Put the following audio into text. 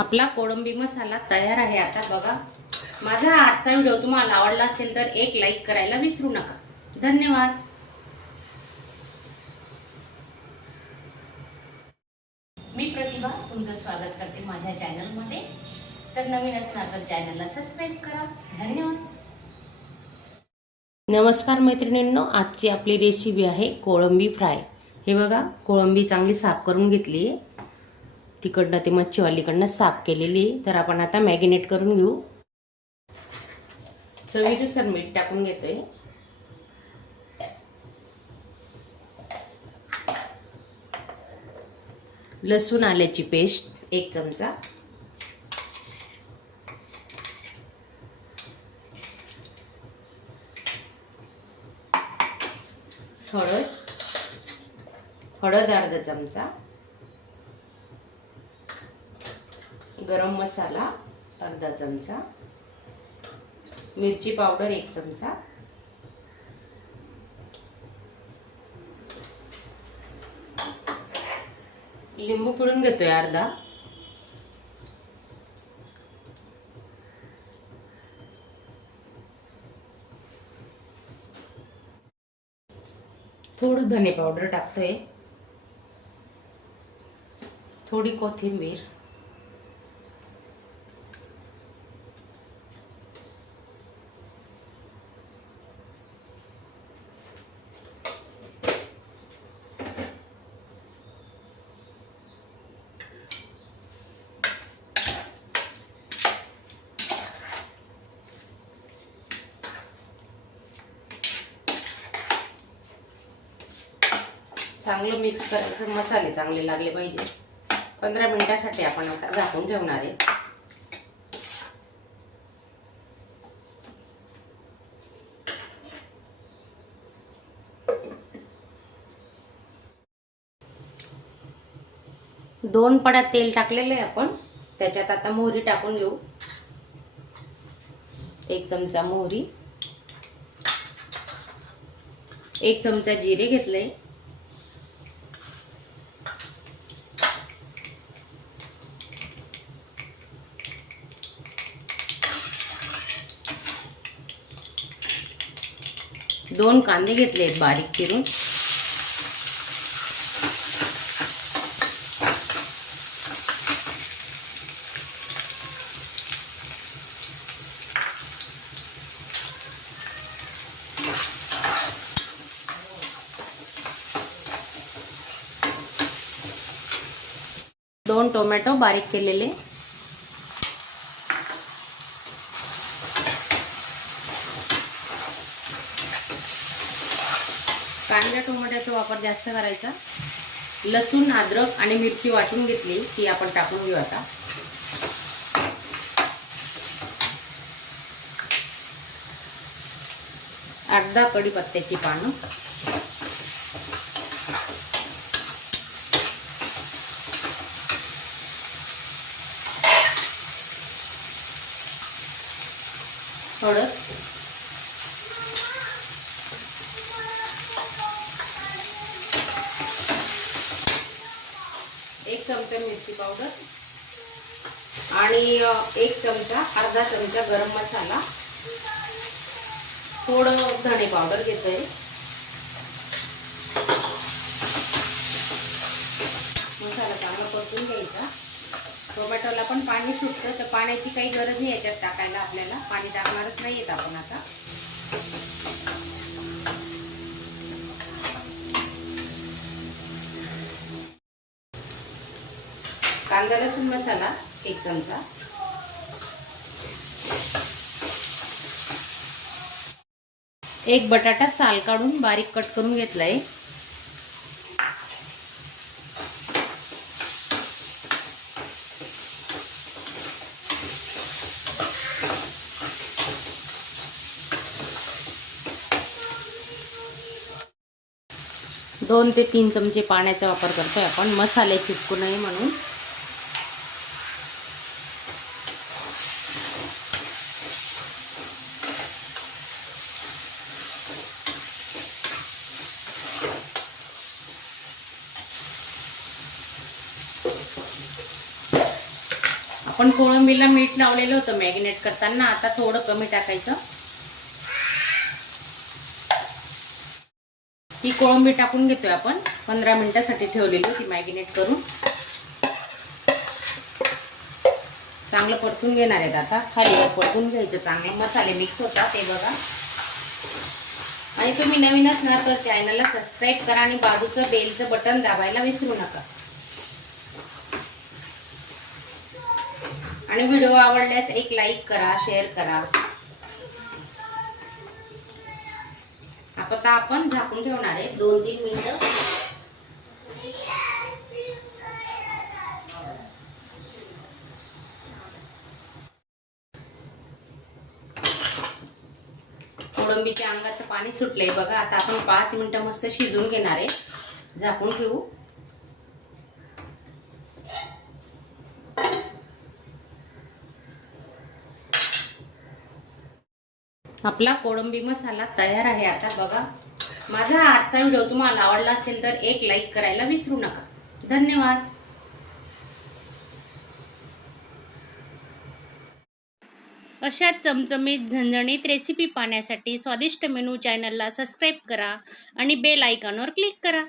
आपला कोळंबी मसाला तयार आहे। आता बघा, माझा आजचा व्हिडिओ तुम्हाला आवडला असेल तर एक लाईक करायला विसरू नका। धन्यवाद। मी प्रतिभा तुमचं स्वागत करते माझ्या चॅनलमध्ये। तर नवीन असणार तर चॅनलला सबस्क्राइब करा। धन्यवाद। नमस्कार मैत्रिणींनो, आजची आपली रेसिपी आहे कोळंबी फ्राय। हे बघा, कोळंबी चांगली साफ करून घेतली आहे, तिकडनं ते मच्छीवालीकडनं साफ केलेली। तर आपण आता मॅरिनेट करून घेऊ। चवीनुसार मीठ टाकून घेतोय। लसूण आल्याची पेस्ट 1 चमचा, हळद अर्धा चमचा, गरम मसाला अर्धा चमचा, मिरची पावडर 1 चमचा, लिंबू पिळून घेतोय अर्धा, थोडं धने पावडर टाकतोय, थोडी कोथिंबीर, चांगलं मिक्स करायचं। मसाले चांगले लागले पाहिजे। 15 मिनिटांसाठी आपण आता झाकून ठेवणार आहे। दोन पड्या तेल टाकलेले आहे आपण, त्याच्यात आता मोहरी टाकून घेऊ। 1 चमचा मोहरी, 1 चमचा जिरे घेतले, 2 कांदे घेतले बारीक चिरून, दोन टोमॅटो बारीक केलेले, कांदा टोमॅटोचा वापर जास्त करायचा। लसूण अद्रक आणि मिरची वाटून घेतली ती आपण टाकून घेऊ आता। अर्धा कढीपत्त्याची पानं, हळद, एक चमचा मिरची पावडर आणि अर्धा चमचा गरम मसाला, थोडं धणे पावडर घेतोय। मसाला चांगला परतून घ्यायचा। टोमॅटोला पण पाणी सुटतं, तर पाण्याची काही गरज नाही याच्यात टाकायला। आपल्याला पाणी टाकणारच नाही येत आपण आता। कांदा लसूण मसाला 1 चमचा, एक बटाटा साल काढून बारीक कट करून घेतलाय, दोन ते 3 चमचे पाण्याचा वापर करतोय आपण, मसाले चिपकू नये म्हणून। आपण कोळंबीला मीठ लावलेलं होतं मॅगिनेट करताना, आता थोडं कमी टाकायचं. ही कोळंबी टाकून घेतोय आपण. 15 मिनिटासाठी ठेवलेली होती मॅगिनेट करून. चांगलं परतून घेणार आहेत आता. खालीवर परतून घ्यायचं चांगलं. मसाले मिक्स होतात ते बघा. आणि तुम्ही नवीन असणार तर चॅनलला सबस्क्राईब करा आणि बाजूचं बेलचं बटन दाबायला विसरू नका. आणि व्हिडिओ आवडल्यास एक लाईक करा, शेअर करा. आता आपण झाकून ठेवणार आहे 2-3 मिनिटं. कोळंबीच्या अंगाचं पाणी सुटलंय बघा. आता आपण 5 मिनिटं मस्त शिजवून घेणार आहे. झाकून ठेवू. आपला कोळंबी मसाला तयार आहे आता बघा. माझा आजचा व्हिडिओ तुम्हाला आवडला असेल तर एक लाईक करायला विसरू नका. धन्यवाद. अशा चमचमीत झणझणीत रेसिपी पाहण्यासाठी स्वादिष्ट मेनू चॅनलला सबस्क्राईब करा आणि बेल आयकॉनवर क्लिक करा.